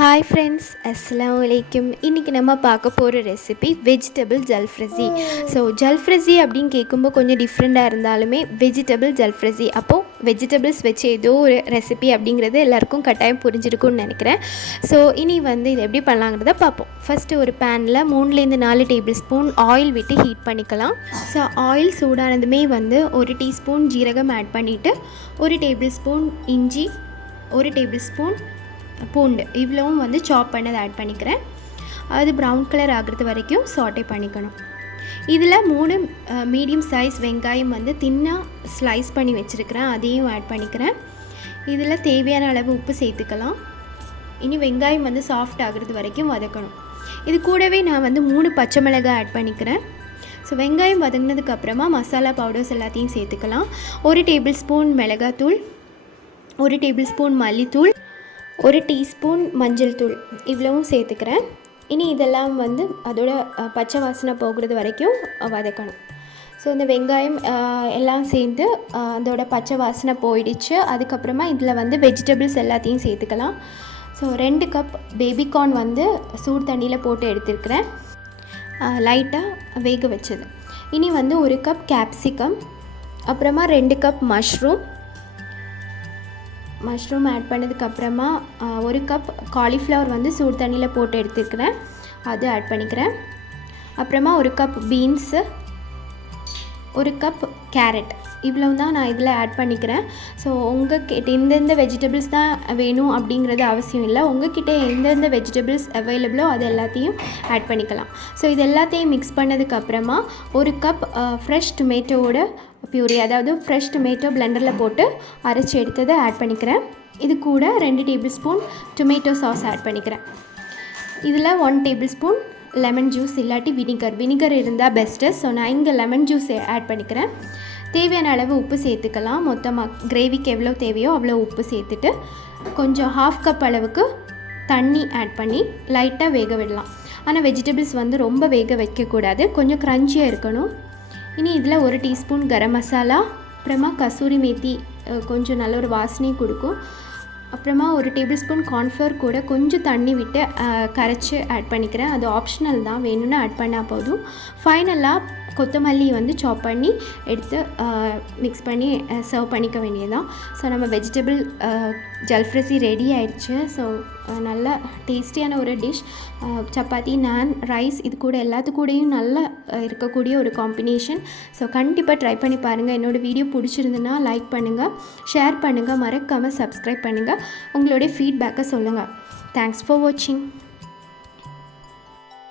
Hi friends, Assalamu alaikum. இன்னைக்கு நம்ம பார்க்க போகிற ரெசிபி வெஜிடபிள் ஜல்ஃப்ரெசி. ஸோ ஜல்ஃப்ரெசி அப்படின்னு கேட்கும்போது கொஞ்சம் டிஃப்ரெண்ட்டாக இருந்தாலுமே வெஜிடபிள் ஜல்ஃப்ரெசி அப்போது வெஜிடபிள்ஸ் வச்சு ஏதோ ஒரு ரெசிபி அப்படிங்கிறது எல்லாருக்கும் கட்டாயம் புரிஞ்சிருக்கும்னு நினைக்கிறேன். ஸோ இனி இது எப்படி பண்ணலாங்கிறத பார்ப்போம். ஃபஸ்ட்டு ஒரு பேனில் 3-4 டேபிள் ஸ்பூன் ஆயில் விட்டு ஹீட் பண்ணிக்கலாம். ஸோ ஆயில் சூடானதுமே ஒரு டீஸ்பூன் ஜீரகம் ஆட் பண்ணிவிட்டு 1 டேபிள் ஸ்பூன் இஞ்சி, 1 டேபிள் ஸ்பூன் பூண்டு இவ்வளவும் சாப் பண்ணதை ஆட் பண்ணிக்கிறேன். அது ப்ரௌன் கலர் ஆகிறது வரைக்கும் சாட்டே பண்ணிக்கணும். இதில் 3 மீடியம் சைஸ் வெங்காயம் தின்னாக ஸ்லைஸ் பண்ணி வச்சுருக்கிறேன், அதையும் ஆட் பண்ணிக்கிறேன். இதில் தேவையான அளவு உப்பு சேர்த்துக்கலாம். இனி வெங்காயம் சாஃப்ட் ஆகிறது வரைக்கும் வதக்கணும். இது கூடவே நான் 3 பச்சை மிளகாய் ஆட் பண்ணிக்கிறேன். ஸோ வெங்காயம் வதங்கினதுக்கப்புறமா மசாலா பவுடர்ஸ் எல்லாத்தையும் சேர்த்துக்கலாம். 1 டேபிள் ஸ்பூன் மிளகாத்தூள், 1 டேபிள் ஸ்பூன் மல்லித்தூள், 1 டீஸ்பூன் மஞ்சள் தூள் இவ்வளவும் சேர்த்துக்கிறேன். இனி இதெல்லாம் அதோட பச்சை வாசனை போகிறது வரைக்கும் வதக்கணும். ஸோ இந்த வெங்காயம் எல்லாம் சேர்ந்து அதோட பச்சை வாசனை போயிடுச்சு. அதுக்கப்புறமா இதில் வெஜிடபிள்ஸ் எல்லாத்தையும் சேர்த்துக்கலாம். ஸோ 2 கப் பேபிகார்ன் சூடு தண்ணியில் போட்டு எடுத்துருக்கிறேன், லைட்டாக வேக வச்சது. இனி 1 கப் கேப்சிகம், அப்புறமா 2 கப் மஷ்ரூம் ஆட் பண்ணதுக்கப்புறமா 1 கப் காலிஃப்ளவர் சூடு தண்ணியில் போட்டு எடுத்துருக்கிறேன், அது ஆட் பண்ணிக்கிறேன். அப்புறமா 1 கப் பீன்ஸு, 1 கப் கேரட் இவ்வளவு தான் நான் இதில் ஆட் பண்ணிக்கிறேன். ஸோ உங்கள்கிட்ட எந்தெந்த வெஜிடபிள்ஸ் தான் வேணும் அப்படிங்கிறது அவசியம் இல்லை. உங்கள்கிட்ட எந்தெந்த வெஜிடபிள்ஸ் அவைலபிளோ அது எல்லாத்தையும் ஆட் பண்ணிக்கலாம். ஸோ இது எல்லாத்தையும் மிக்ஸ் பண்ணதுக்கப்புறமா 1 கப் ஃப்ரெஷ் டொமேட்டோவோட பியூரி, அதாவது ஃப்ரெஷ் டொமேட்டோ பிளெண்டரில் போட்டு அரைச்சி எடுத்ததை ஆட் பண்ணிக்கிறேன். இது கூட 2 tablespoon tomato sauce add பண்ணிக்கிறேன். இதில் 1 டேபிள் ஸ்பூன் லெமன் ஜூஸ் இல்லாட்டி வினிகர் இருந்தால் பெஸ்ட்டு. ஸோ நான் இங்கே லெமன் ஜூஸ் ஆட் பண்ணிக்கிறேன். தேவையான அளவு உப்பு சேர்த்துக்கலாம். மொத்தமாக கிரேவிக்கு எவ்வளோ தேவையோ அவ்வளோ உப்பு சேர்த்துட்டு கொஞ்சம் 1/2 கப் அளவுக்கு தண்ணி ஆட் பண்ணி லைட்டாக வேக விடலாம். ஆனால் வெஜிடபிள்ஸ் ரொம்ப வேக வைக்கக்கூடாது, கொஞ்சம் க்ரன்ச்சியாக இருக்கணும். இனி இதில் 1 டீஸ்பூன் கரம் மசாலா, அப்புறமா கசூரிமேத்தி கொஞ்சம் நல்ல ஒரு வாசனை கொடுக்கும். அப்புறமா 1 டேபிள் ஸ்பூன் கார்ன்ஃப்ளவர் கூட கொஞ்சம் தண்ணி விட்டு கரைச்சி ஆட் பண்ணிக்கிறேன். அது ஆப்ஷனல் தான், வேணும்னு ஆட் பண்ணால் போதும். ஃபைனலாக கொத்தமல்லி சாப் பண்ணி எடுத்து மிக்ஸ் பண்ணி சர்வ் பண்ணிக்க வேண்டியதுதான். ஸோ நம்ம வெஜிடபிள் ஜல்ஃப்ரெசி ரெடி ஆயிடுச்சு. ஸோ நல்ல டேஸ்டியான ஒரு டிஷ். சப்பாத்தி, நான், ரைஸ் இது கூட எல்லாத்துக்கூடையும் நல்லா இருக்கக்கூடிய ஒரு காம்பினேஷன். ஸோ கண்டிப்பாக ட்ரை பண்ணி பாருங்கள். என்னோடய வீடியோ பிடிச்சிருந்துன்னா லைக் பண்ணுங்கள், ஷேர் பண்ணுங்கள், மறக்காமல் சப்ஸ்கிரைப் பண்ணுங்கள். உங்களுடைய ஃபீட்பேக்கை சொல்லுங்கள். தேங்க்ஸ் ஃபார் வாட்சிங்.